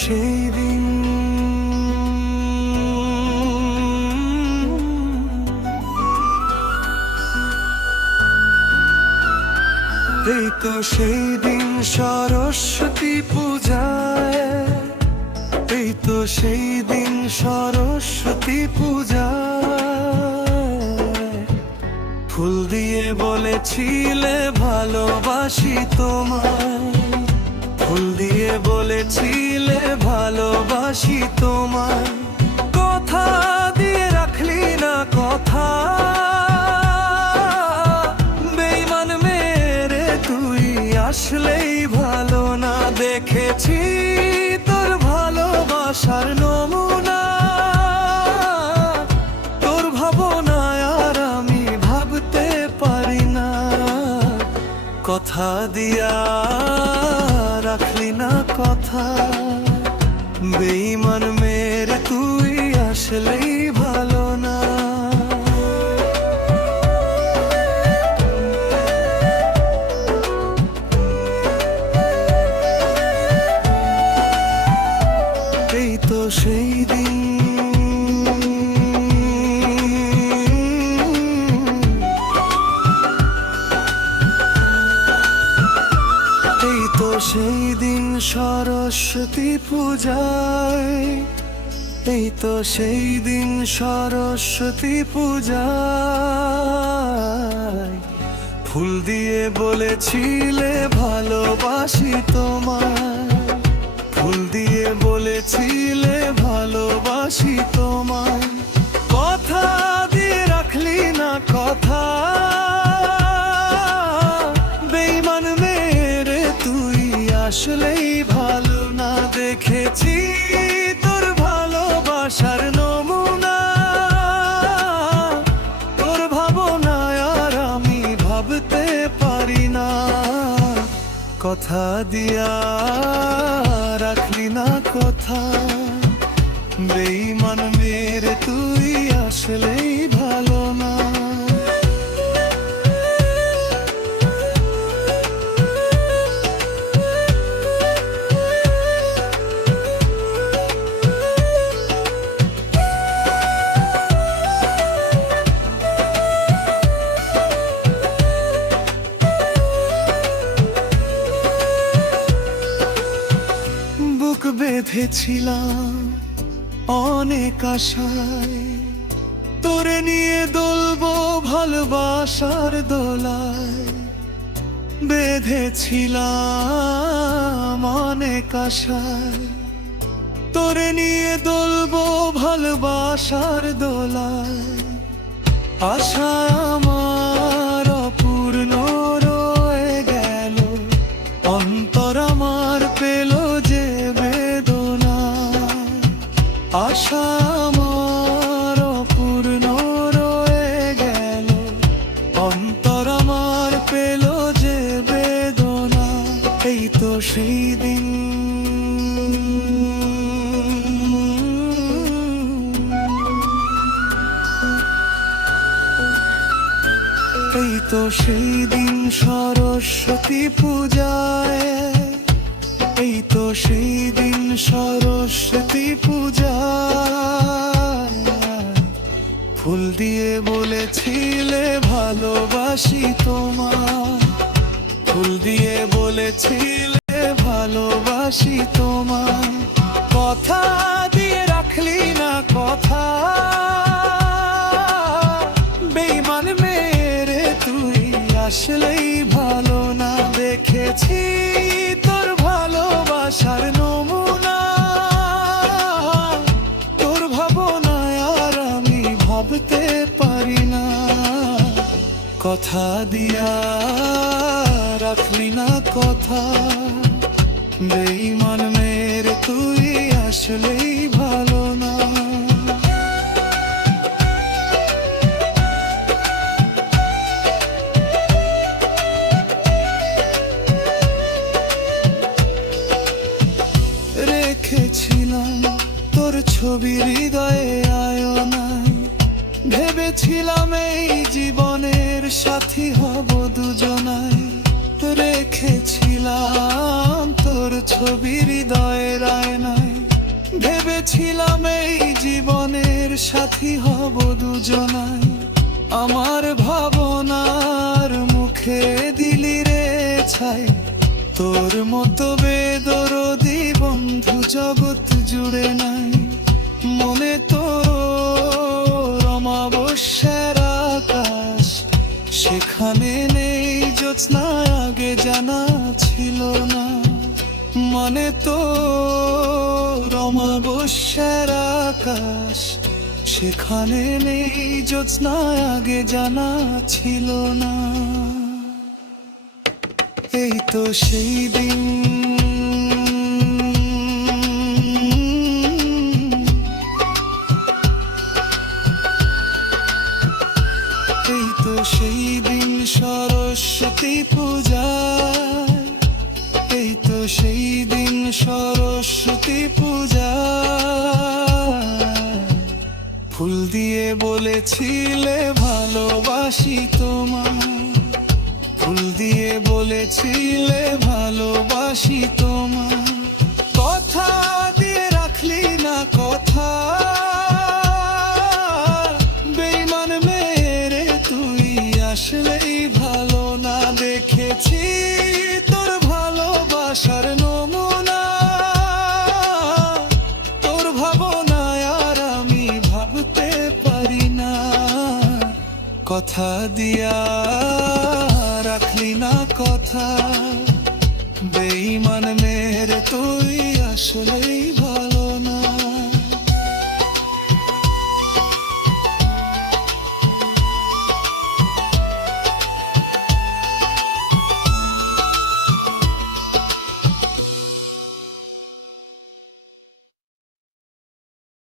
সেই দিন, এই তো সেই দিন সরস্বতী পূজায়, এই তো সেই দিন সরস্বতী পূজায় ফুল দিয়ে বলেছিলে ভালোবাসি তোমায়, ফুল দিয়ে বলেছিলে ভালোবাসি তোমায়, কথা দিয়ে রাখলি না কথা, বেঈমান মেরে তুই আসলেই ভালো না। দেখেছি তোর ভালোবাসার নমুনা, তোর ভাবনায় আর আমি ভাবতে পারি না। কথা দিয়া রাখলি না কথা, বেঈমান মেরে তুই আসলেই ভালো না। এই তো সেই দিন, এই তো সেই দিন সরস্বতী পূজায়, এই তো সেই দিন সরস্বতী পূজায় ফুল দিয়ে বলেছিলে ভালোবাসি তোমায়, ফুল দিয়ে বলেছিলে ভালোবাসি তোমায়, কথা দিয়ে রাখলি না কথা, বেঈমান মেরে তুই আসলেই ভালো না। দেখেছি তোর ভালোবাসার নমুনা, তোর ভাবনায় আর আমি ভাবতে পারি না। কথা দিয়া রাখলি না কথা, বেঈমান মেরে তুই আসলেই ভালো না। বুক বেঁধেছিলাম অনেক আশায়, তোরে নিয়ে দোলবো ভালোবাসার দোলায়, বেঁধেছিলাম অনেক আশায়, তোরে নিয়ে দোলবো ভালোবাসার দোলায়, আশা আমার অপূর্ণ রয়ে গেল, অন্তর আমার পেল যে বেদনা, আশা আমার অপূর্ণ রয়ে গেল, অন্তর আমার পেল যে বেদনা। এই তো সেই দিন, এই তো সেই দিন সরস্বতী পূজায়, এই তো সেই দিন সরস্বতী পূজায় ফুল দিয়ে বলেছিলে ভালোবাসি তোমায়, ফুল দিয়ে বলেছিলে ভালোবাসি তোমায়, কথা দিয়ে রাখলি না কথা, বেঈমান মেরে তুই আসলেই ভালো না। দেখেছি তোর ভালোবাসার নমুনা, তোর ভাবনায় আর আমি ভাবতে পারি না। কথা দিয়া রাখলি না কথা, বেঈমান মেরে তুই আসলেই ভালো না। রেখেছিলাম তোর ছবি হৃদয়ে আয়নায়, ভেবেছিলাম এই জীবনের সাথী হব দুজনায়, রেখেছিলাম তোর ছবি হৃদয়ের আয়নায়। ভেবেছিলাম এই জীবনের সাথী হব দুজনায়। আমার ভাবনার মুখে দিলি রে ছাই। তোর মতো বেদরদি বন্ধু জগৎ জুড়ে নাই। মনে তোর অমাবস্যার আকাশ, সেখানে নেই জ্যোৎস্না, আগে জানা ছিল না। মানে তোর অমাবস্যার আকাশ, সেখানে নেই জ্যোৎস্না, আগে জানা ছিল না। এই তো সেই দিন, এই তো সেই দিন সরস্বতী পূজায়। এই তো সেই দিন সরস্বতী পূজায়। ফুল দিয়ে বলেছিলে ভালোবাসি তোমায়। ফুল দিয়ে বলেছিলে ভালোবাসি তোমায়। কথা দিয়ে রাখলি না কথা, বেঈমান মেরে তুই আসলেই ভালো না। দেখেছি তোর ভালোবাসার নমুনা, তোর ভাবনায় আর আমি ভাবতে পারি না। কথা দিয়া রাখলি না কথা, বেঈমান মেরে তুই আসলেই ভালো।